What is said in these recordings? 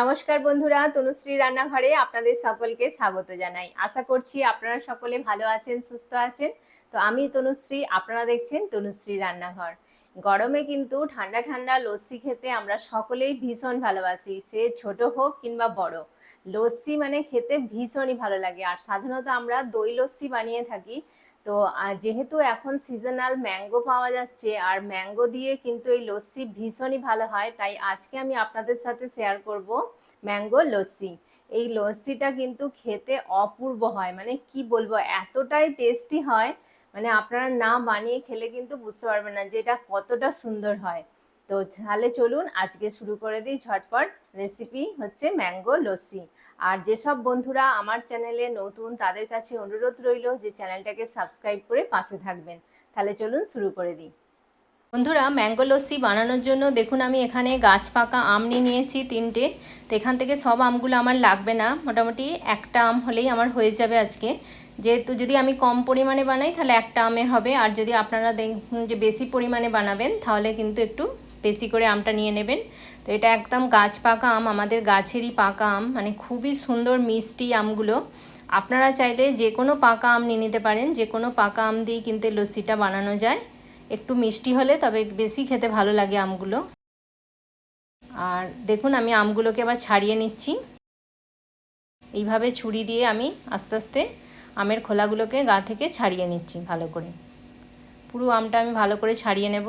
নমস্কার বন্ধুরা, তনুশ্রী রান্নাঘরে আপনাদের সকলকে স্বাগত জানাই। আশা করছি আপনারা সকলে ভালো আছেন, সুস্থ আছেন। তো আমি তনুশ্রী, আপনারা দেখছেন তনুশ্রী রান্নাঘর। গরমে কিন্তু ঠান্ডা ঠান্ডা লস্যি খেতে আমরা সকলেই ভীষণ ভালোবাসি, সে ছোট হোক কিংবা বড়। লস্যি মানে খেতে ভীষণই ভালো লাগে, আর সাধারণত আমরা দই লস্যি বানিয়ে থাকি। তো যেহেতু এখন সিজনাল ম্যাঙ্গো পাওয়া যাচ্ছে, আর ম্যাঙ্গো দিয়ে কিন্তু এই লস্যি ভীষণই ভালো হয়, তাই আজকে আমি আপনাদের সাথে শেয়ার করব ম্যাঙ্গো লস্যি। এই লস্যিটা কিন্তু খেতে অপূর্ব হয়, মানে কি বলবো, এতটাই টেস্টি হয়, মানে আপনারা না বানিয়ে খেলে কিন্তু বুঝতে পারবেন না যে এটা কতটা সুন্দর হয়। তো তাহলে চলুন আজকে শুরু করে দিই ঝটপট। রেসিপি হচ্ছে ম্যাঙ্গো লস্যি। আর যেসব বন্ধুরা আমার চ্যানেলে নতুন, তাদের কাছে অনুরোধ রইল যে চ্যানেলটাকে সাবস্ক্রাইব করে পাশে থাকবেন। তাহলে চলুন শুরু করে দিই। বন্ধুরা, ম্যাঙ্গো লস্যি বানানোর জন্য দেখুন আমি এখানে গাছ পাকা আম নিয়ে নিয়েছি 3টে। তো এখান থেকে সব আমগুলো আমার লাগবে না, মোটামুটি একটা আম হলেই আমার হয়ে যাবে আজকে। যেহেতু যদি আমি কম পরিমাণে বানাই তাহলে একটা আমে হবে, আর যদি আপনারা দেখুন যে বেশি পরিমাণে বানাবেন তাহলে কিন্তু একটু বেশি করে আমটা নিয়ে নেবেন। তো এটা একদম গাছ পাকা আম, আমাদের গাছেরই পাকা আম, মানে খুবই সুন্দর মিষ্টি আমগুলো। আপনারা চাইলে যে কোনো পাকা আম নিয়ে নিতে পারেন, যে কোনো পাকা আম দিয়েই কিন্তু লস্যিটা বানানো যায়। একটু মিষ্টি হলে তবে বেশি খেতে ভালো লাগে আমগুলো। আর দেখুন আমি আমগুলোকে আবার ছাড়িয়ে নিচ্ছি। এইভাবে ছুরি দিয়ে আমি আস্তে আস্তে আমের খোলাগুলোকে গা থেকে ছাড়িয়ে নিচ্ছি ভালো করে। পুরো আমটা আমি ভালো করে ছাড়িয়ে নেব।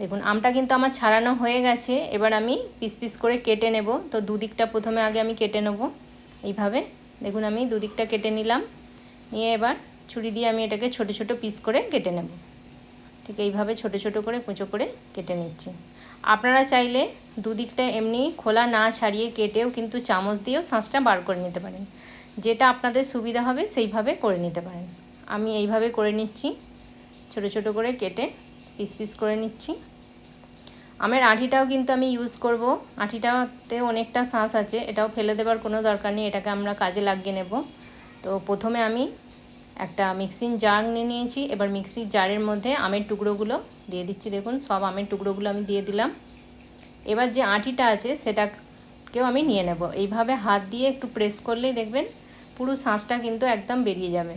দেখুন আমটা কিন্তু আমার ছাড়ানো হয়ে গেছে, এবার আমি পিস পিস করে কেটে নেব। তো দুদিকটা প্রথমে আগে আমি কেটে নেব এইভাবে। দেখুন আমি দুদিকটা কেটে নিলাম, নিয়ে এবার ছুরি দিয়ে আমি এটাকে ছোট ছোট পিস করে কেটে নেব। ঠিক এইভাবে ছোট ছোট করে কুঁচো করে কেটে নিচ্ছি। আপনারা চাইলে দুদিকটা এমনি খোলা না ছাড়িয়ে কেটেও কিন্তু চামচ দিয়েও শাঁসটা বার করে নিতে পারেন, যেটা আপনাদের সুবিধা হবে সেইভাবে করে নিতে পারেন। আমি এইভাবে করে নিচ্ছি, ছোট ছোট করে কেটে পিস পিস করে নিচ্ছি। আমের আঁটিটাও কিন্তু আমি ইউজ করব, আঁটিটাতে অনেকটা শাঁস আছে, এটাও ফেলে দেবার কোনো দরকার নেই, এটাকে আমরা কাজে লাগিয়ে নেব। তো প্রথমে আমি একটা মিক্সিং জার নিয়ে নিয়েছি, এবার মিক্সির জারের মধ্যে আমের টুকরোগুলো দিয়ে দিচ্ছি। দেখুন সব আমের টুকরোগুলো আমি দিয়ে দিলাম। এবার যে আঁটিটা আছে সেটাকেও আমি নিয়ে নেব। এইভাবে হাত দিয়ে একটু প্রেস করলেই দেখবেন পুরো শাঁসটা কিন্তু একদম বেরিয়ে যাবে।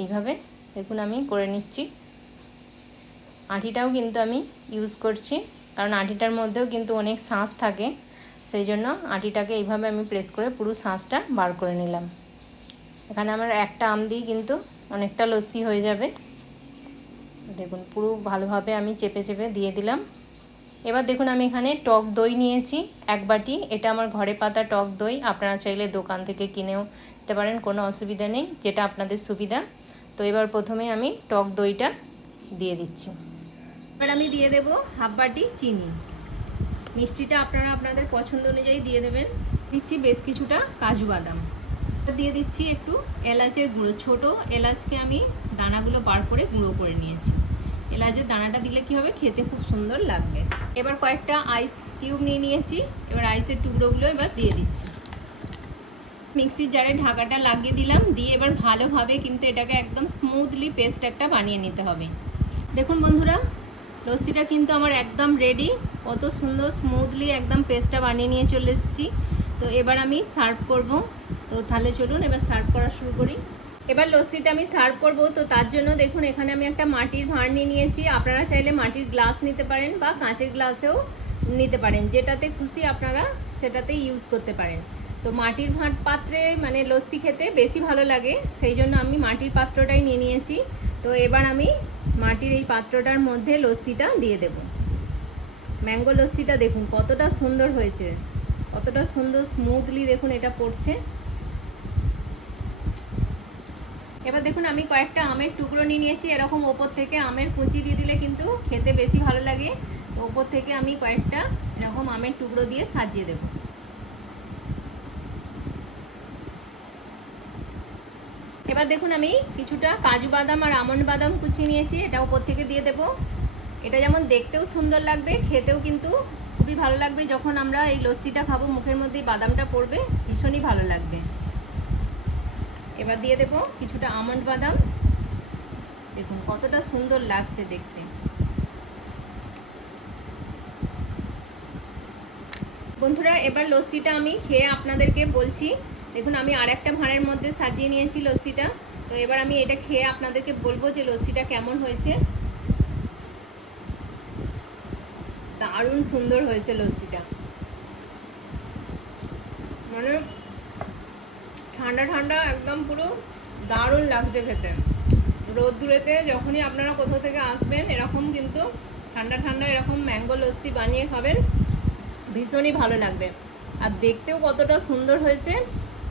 এইভাবে দেখুন আমি করে নিচ্ছি। আঁটিটাও কিন্তু আমি ইউজ করছি, কারণ আঁটিটার মধ্যেও কিন্তু অনেক শাঁস থাকে, সেই জন্য আঁটিটাকে এইভাবে আমি প্রেস করে পুরো শাঁসটা বার করে নিলাম। এখানে আমার একটা আম দিয়ে কিন্তু অনেকটা লস্যি হয়ে যাবে। দেখুন পুরো ভালোভাবে আমি চেপে চেপে দিয়ে দিলাম। এবার দেখুন আমি এখানে টক দই নিয়েছি 1 বাটি, এটা আমার ঘরে পাতা টক দই, আপনারা চাইলে দোকান থেকে কিনেও নিতে পারেন, কোনো অসুবিধা নেই, যেটা আপনাদের সুবিধা। তো এবার প্রথমে আমি টক দইটা দিয়ে দিচ্ছি। এবার আমি দিয়ে দেব 1/2 বাটি চিনি। মিষ্টিটা আপনারা আপনাদের পছন্দ অনুযায়ী দিয়ে দেবেন। দিচ্ছি বেশ কিছুটা কাজু বাদাম, দিয়ে দিচ্ছি একটু এলাচের গুঁড়ো, ছোট এলাচকে আমি দানাগুলো বার করে গুঁড়ো করে নিয়েছি। এলাচের দানাটা দিলে কি হবে, খেতে খুব সুন্দর লাগবে। এবার কয়েকটা আইস কিউব নিয়ে নিয়েছি, এবার আইসের টুকরোগুলো এবার দিয়ে দিচ্ছি। মিক্সির জারে ঢাকাটা লাগিয়ে দিলাম, দিয়ে এবার ভালোভাবে কিন্তু এটাকে একদম স্মুথলি পেস্ট একটা বানিয়ে নিতে হবে। দেখুন বন্ধুরা, লস্যিটা কিন্তু আমার একদম রেডি, কত সুন্দর স্মুথলি একদম পেস্টটা বানিয়ে নিয়ে চলে এসেছি। তো এবার আমি সার্ভ করব। তো তাহলে চলুন এবার সার্ভ করা শুরু করি। এবার লস্যিটা আমি সার্ভ করব। তো তার জন্য দেখুন এখানে আমি একটা মাটির ভাঁড় নিয়ে নিয়েছি, আপনারা চাইলে মাটির গ্লাস নিতে পারেন বা কাঁচের গ্লাসেও নিতে পারেন, যেটাতে খুশি আপনারা সেটাতে ইউজ করতে পারেন। তো মাটির ভাঁড় পাত্রে মানে লস্যি খেতে বেশি ভালো লাগে, সেই জন্য আমি মাটির পাত্রটাই নিয়ে নিয়েছি। তো এবার আমি মাটির এই পাত্রটার মধ্যে লস্যিটা দিয়ে দেব। ম্যাঙ্গো লস্যিটা দেখুন কতটা সুন্দর হয়েছে, কতটা সুন্দর স্মুথলি দেখুন এটা পড়ছে। এবার দেখুন আমি কয়েকটা আমের টুকরো নিয়ে নিয়েছি, এরকম ওপর থেকে আমের কুচি দিয়ে দিলে কিন্তু খেতে বেশি ভালো লাগে। তো ওপর থেকে আমি কয়েকটা এরকম আমের টুকরো দিয়ে সাজিয়ে দেব। এবার দেখুন আমি কিছুটা কাজু বাদাম আর আমন্ড বাদাম কুচি নিয়েছি, এটা ওপর থেকে দিয়ে দেব। এটা যেমন দেখতেও সুন্দর লাগবে, খেতেও কিন্তু খুবই ভালো লাগবে। যখন আমরা এই লস্যিটা খাবো মুখের মধ্যে বাদামটা পড়বে, ভীষণই ভালো লাগবে। এবার দিয়ে দেব কিছুটা আমন্ড বাদাম, দেখুন কতটা সুন্দর লাগছে দেখতে। বন্ধুরা এবার লস্যিটা আমি খেয়ে আপনাদেরকে বলছি। দেখুন আমি আর একটা ভাঁড়ের মধ্যে সাজিয়ে নিয়েছি লস্যিটা। তো এবার আমি এটা খেয়ে আপনাদেরকে বলবো যে লস্যিটা কেমন হয়েছে। দারুণ সুন্দর হয়েছে লস্যিটা, মানে ঠান্ডা ঠান্ডা একদম পুরো দারুণ লাগছে খেতে। রোদ্দুরেতে যখনই আপনারা কোথাও থেকে আসবেন এরকম কিন্তু ঠান্ডা ঠান্ডা এরকম ম্যাঙ্গো লস্যি বানিয়ে খাবেন, ভীষণই ভালো লাগবে। আর দেখতেও কতটা সুন্দর হয়েছে,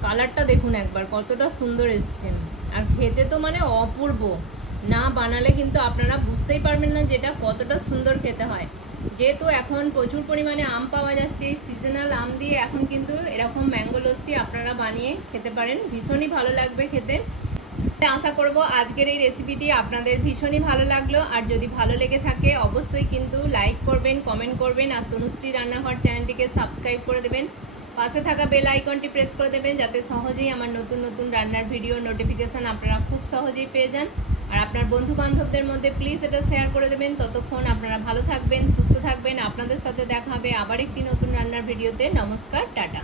কালারটা দেখুন একবার কতটা সুন্দর এসছে। আর খেতে তো মানে অপূর্ব, না বানালে কিন্তু আপনারা বুঝতেই পারবেন না যেটা কতটা সুন্দর খেতে হয়। যেহেতু এখন প্রচুর পরিমাণে আম পাওয়া যাচ্ছে, এই সিজনাল আম দিয়ে এখন কিন্তু এরকম ম্যাঙ্গো লস্যি আপনারা বানিয়ে খেতে পারেন, ভীষণই ভালো লাগবে খেতে। আশা করব আজকের এই রেসিপিটি আপনাদের ভীষণই ভালো লাগলো। আর যদি ভালো লেগে থাকে অবশ্যই কিন্তু লাইক করবেন, কমেন্ট করবেন, আর তনুশ্রী রান্নাঘর চ্যানেলটিকে সাবস্ক্রাইব করে দেবেন। পাশে থাকা বেল আইকনটি প্রেস করে দেবেন যাতে সহজেই আমার নতুন নতুন রান্নার ভিডিও নোটিফিকেশান আপনারা খুব সহজেই পেয়ে যান। আর আপনার বন্ধু বান্ধবদের মধ্যে প্লিজ এটা শেয়ার করে দেবেন। ততক্ষণ আপনারা ভালো থাকবেন, সুস্থ থাকবেন। আপনাদের সাথে দেখা হবে আবার একটি নতুন রান্নার ভিডিওতে। নমস্কার, টাটা।